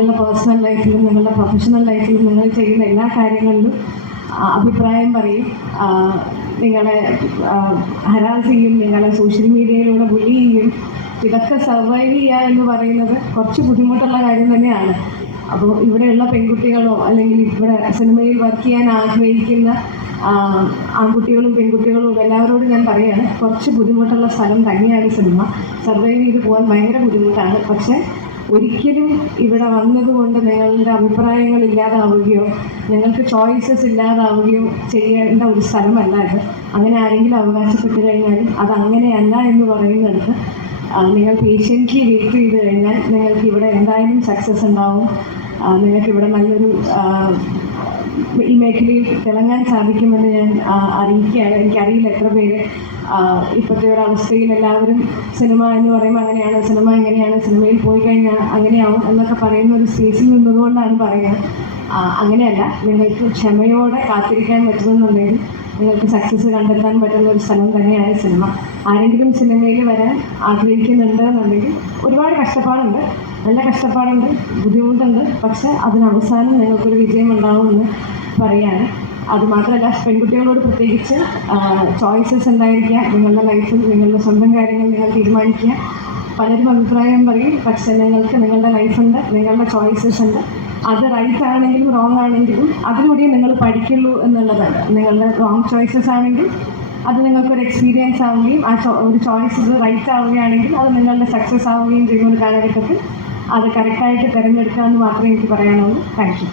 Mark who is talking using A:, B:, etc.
A: നിങ്ങളുടെ പേഴ്സണൽ ലൈഫിലും നിങ്ങളുടെ പ്രൊഫഷണൽ ലൈഫിലും നിങ്ങൾ ചെയ്യുന്ന എല്ലാ കാര്യങ്ങളിലും അഭിപ്രായം പറയും. നിങ്ങളെ ഹരാസ് ചെയ്യും നിങ്ങളെ സോഷ്യൽ മീഡിയയിലൂടെ ബുള്ളി ചെയ്യും. ഇതൊക്കെ സർവൈവ് ചെയ്യുക എന്ന് പറയുന്നത് കുറച്ച് ബുദ്ധിമുട്ടുള്ള കാര്യം തന്നെയാണ്. അപ്പോൾ ഇവിടെയുള്ള പെൺകുട്ടികളോ അല്ലെങ്കിൽ ഇവിടെ സിനിമയിൽ വർക്ക് ചെയ്യാൻ ആഗ്രഹിക്കുന്ന ആൺകുട്ടികളും പെൺകുട്ടികളും എല്ലാവരോടും ഞാൻ പറയുകയാണ് കുറച്ച് ബുദ്ധിമുട്ടുള്ള സ്ഥലം തന്നെയാണ് സിനിമ. സർവൈവ് ചെയ്ത് പോകാൻ ഭയങ്കര ബുദ്ധിമുട്ടാണ്. പക്ഷേ ഒരിക്കലും ഇവിടെ വന്നതുകൊണ്ട് നിങ്ങളുടെ അഭിപ്രായങ്ങൾ ഇല്ലാതാവുകയോ നിങ്ങൾക്ക് ചോയ്സസ് ഇല്ലാതാവുകയോ ചെയ്യേണ്ട ഒരു സ്ഥലമല്ല ഇത്. അങ്ങനെ ആരെങ്കിലും അവകാശപ്പെട്ട് കഴിഞ്ഞാലും അത് അങ്ങനെയല്ല എന്ന് പറയുന്നിടത്ത് ആ, നിങ്ങൾ പേഷ്യന്റ്ലി വെയിറ്റ് ചെയ്ത് കഴിഞ്ഞാൽ നിങ്ങൾക്ക് ഇവിടെ എന്തായാലും സക്സസ് ഉണ്ടാവും. നിങ്ങൾക്ക് ഇവിടെ നല്ലൊരു ഈ മേഖലയിൽ തിളങ്ങാൻ സാധിക്കുമെന്ന് ഞാൻ അറിയിക്കുകയാണ്. എനിക്കറിയില്ല എത്ര പേര്. ഇപ്പോഴത്തെ ഒരു അവസ്ഥയിൽ എല്ലാവരും സിനിമ എന്ന് പറയുമ്പോൾ അങ്ങനെയാണ് സിനിമ എങ്ങനെയാണ് സിനിമയിൽ പോയി കഴിഞ്ഞാൽ അങ്ങനെയാവും എന്നൊക്കെ പറയുന്ന ഒരു സ്പേസിൽ നിന്നതുകൊണ്ടാണ് പറയുക അങ്ങനെയല്ല. നിങ്ങൾക്ക് ക്ഷമയോടെ കാത്തിരിക്കാൻ പറ്റുമെന്നുണ്ടെങ്കിൽ നിങ്ങൾക്ക് സക്സസ് കണ്ടെത്താൻ പറ്റുന്ന ഒരു സ്ഥലം തന്നെയാണ് സിനിമ. ആരെങ്കിലും സിനിമയിൽ വരാൻ ആഗ്രഹിക്കുന്നുണ്ട് എന്നുണ്ടെങ്കിൽ ഒരുപാട് കഷ്ടപ്പാടുണ്ട്. നല്ല കഷ്ടപ്പാടുണ്ട് ബുദ്ധിമുട്ടുണ്ട്. പക്ഷേ അതിന് അവസാനം നിങ്ങൾക്കൊരു വിജയം ഉണ്ടാവുമെന്ന് പറയാണ് അതുമാത്രമല്ല പെൺകുട്ടികളോട് പ്രത്യേകിച്ച് ചോയ്സസ് ഉണ്ടായിരിക്കുക നിങ്ങളുടെ ലൈഫിൽ നിങ്ങളുടെ സ്വന്തം കാര്യങ്ങൾ നിങ്ങൾ തീരുമാനിക്കുക. പലരും അഭിപ്രായം പറയും പക്ഷേ നിങ്ങൾക്ക് നിങ്ങളുടെ ലൈഫുണ്ട് നിങ്ങളുടെ ചോയ്സസ് ഉണ്ട്. അത് റൈറ്റ് ആണെങ്കിലും റോങ് ആണെങ്കിലും അതിലൂടെ നിങ്ങൾ പഠിക്കുള്ളൂ എന്നുള്ളതാണ്. നിങ്ങളുടെ റോങ് ചോയ്സസ് ആണെങ്കിൽ അത് നിങ്ങൾക്കൊരു എക്സ്പീരിയൻസ് ആവുകയും ആ ഒരു ചോയ്സ് റൈറ്റ് ആവുകയാണെങ്കിൽ അത് നിങ്ങളുടെ സക്സസ് ആവുകയും ചെയ്യുന്ന ഒരു കാലഘട്ടത്തിൽ അത് കറക്റ്റായിട്ട് തിരഞ്ഞെടുക്കാമെന്ന് മാത്രമേ എനിക്ക് പറയാനുള്ളൂ. Thank you